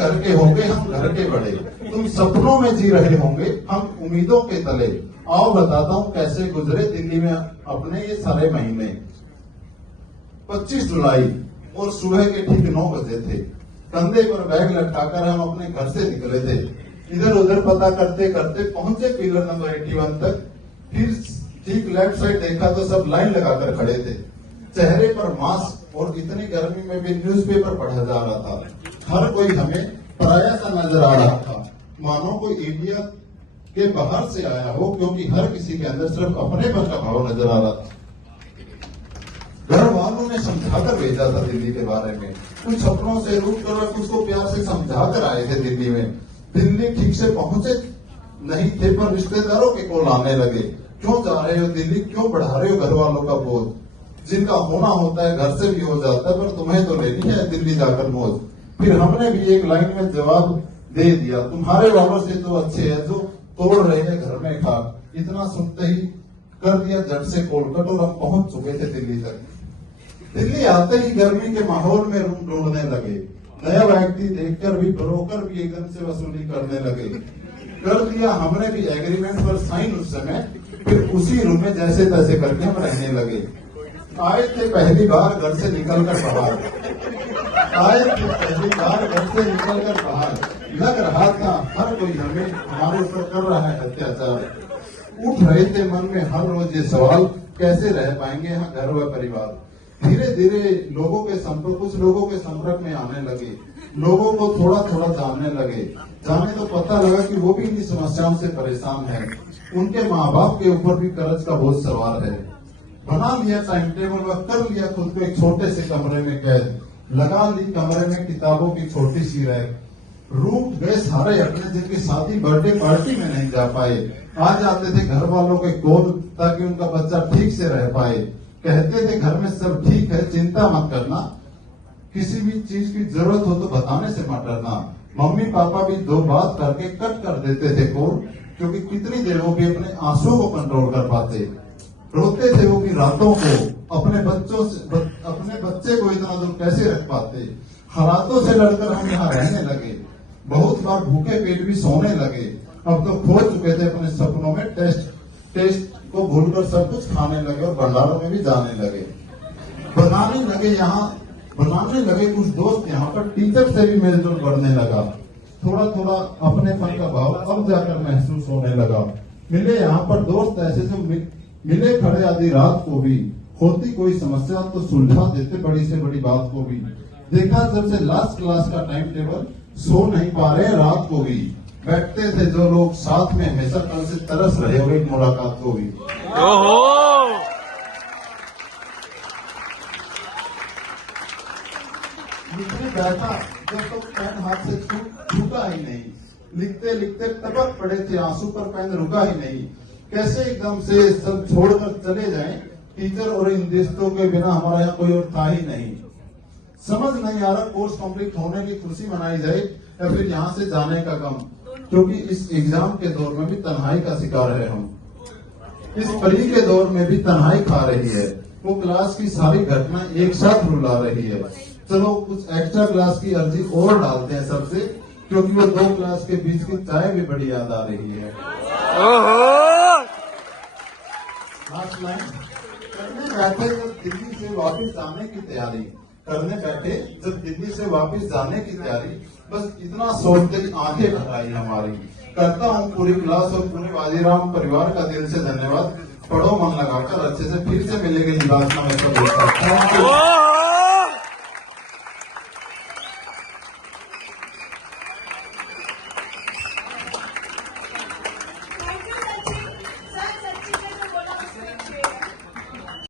घर के होंगे हम घर के बड़े, तुम सपनों में जी रहे होंगे हम उम्मीदों के तले। आओ बताता हूँ कैसे गुजरे दिल्ली में अपने ये सारे महीने। 25 जुलाई और सुबह के ठीक 9 बजे थे। कंधे पर बैग लटकाकर हम अपने घर से निकले थे। इधर उधर पता करते करते पहुंचे पिलर नंबर 81 तक। फिर ठीक लेफ्ट साइड देखा तो सब लाइन लगाकर खड़े थे, चेहरे पर मास्क, और इतनी गर्मी में भी न्यूज़पेपर पढ़ा जा रहा था। हर कोई हमें पराया सा नजर आ रहा था, मानो कोई इंडिया के बाहर से आया हो, क्योंकि हर किसी के अंदर सिर्फ अपनेपन का भाव नजर आ रहा था। घर वालों ने समझाकर भेजा था दिल्ली के बारे में, कुछ अपनों से रूट कर कुछ को प्यार से समझाकर आए थे दिल्ली में। दिल्ली ठीक से पहुंचे नहीं थे पर रिश्तेदारों के कॉल आने लगे, क्यों जा रहे हो दिल्ली, क्यों बढ़ा रहे हो घर वालों का बोझ। जिनका होना होता है घर से भी हो जाता है, पर तुम्हें तो लेनी है दिल्ली जाकर मौज। फिर हमने भी एक लाइन में जवाब दे दिया, तुम्हारे वालों से तो अच्छे हैं जो तोड़ रहे हैं घर में खाक। इतना सुनते ही कर दिया झट से कॉल कट और हम पहुंच चुके थे दिल्ली तक। दिल्ली आते ही गर्मी के माहौल में रूम ढूंढने लगे। नया व्यक्ति देखकर भी ब्रोकर भी एकदम से वसूली करने लगे। कर दिया हमने भी एग्रीमेंट पर साइन उस समय। फिर उसी रूम में जैसे तैसे करके हम रहने लगे। आए थे पहली बार घर से निकलकर बाहर, लग रहा था हर कोई हमारे ऊपर कर रहा है अत्याचार। उठ रहे थे मन में हर रोज ये सवाल, कैसे रह पाएंगे यहाँ घर व परिवार। धीरे धीरे कुछ लोगों के संपर्क में आने लगे, लोगों को थोड़ा थोड़ा जानने लगे। जाने तो पता लगा कि वो भी इन समस्याओं से परेशान है। उनके माँ बाप के ऊपर भी कर्ज का बोझ सवार है। बना लिया टाइम टेबल व कर लिया खुद को एक छोटे से कमरे में कैद। लगा ली कमरे में किताबों की छोटी सी रैक। रूट गए सारे अपने, जिनकी शादी बर्थडे पार्टी में नहीं जा पाए। आ जाते थे घर वालों के कॉल ताकि उनका बच्चा ठीक से रह पाए। कहते थे घर में सब ठीक है, चिंता मत करना, किसी भी चीज की जरूरत हो तो बताने से मत डरना। मम्मी पापा भी 2 बात करके कट कर देते थे कॉल, क्योंकि कितनी देर वो भी अपने आंसुओं को कंट्रोल कर पाते। रोते थे वो भी रातों को, अपने बच्चे को इतना दूर कैसे रख पाते। हालातों से लड़कर हम यहाँ रहने लगे। बहुत बार भूखे पेट भी सोने लगे। अब तो खो चुके थे अपने सपनों में, टेस्ट को भूलकर सब कुछ खाने लगे और भंडारों में भी जाने लगे। बनाने लगे कुछ दोस्त यहाँ पर, टीचर से भी मेलजोल बढ़ने लगा। थोड़ा थोड़ा अपनेपन का भाव अब जाकर महसूस होने लगा। मिले यहाँ पर दोस्त ऐसे जो मिले खड़े आधी रात को भी, होती कोई समस्या तो सुलझा देते बड़ी से बड़ी बात को भी। देखा जब से लास्ट क्लास का टाइम टेबल, सो नहीं पा रहे रात को भी। बैठते थे जो लोग साथ में, हमेशा कल से तरस रहे हो एक मुलाकात को भी। लिखने बैठा जब तो पेन हाथ से छूटा ही नहीं। लिखते लिखते टपक पड़े थे आंसू, पर पेन रुका ही नहीं। कैसे एकदम से सब छोड़कर चले जाएं, टीचर और इन दोस्तों के बिना हमारा यहाँ कोई और था ही नहीं। समझ नहीं आ रहा कोर्स कंप्लीट होने की खुशी मनाई जाए या फिर यहाँ से जाने का गम, क्योंकि इस एग्जाम के दौर में भी तन्हाई का शिकार है हम। इस परी के दौर में भी तन्हाई खा रही है। वो क्लास की सारी घटना एक साथ रुला रही है। चलो कुछ एक्स्ट्रा क्लास की अर्जी और डालते हैं सबसे, क्योंकि वो 2 क्लास के बीच की चाय भी बड़ी याद आ रही है। लास्ट लाइन, करने बैठे जब दिल्ली से वापस जाने की तैयारी, बस इतना सोचते ही आंखें भर आई हमारी। करता हूँ पूरी क्लास और पूरे बाजीराम परिवार का दिल से धन्यवाद। पढ़ो मन लगाकर अच्छे से, फिर से मिलेंगे जीवात्मा में।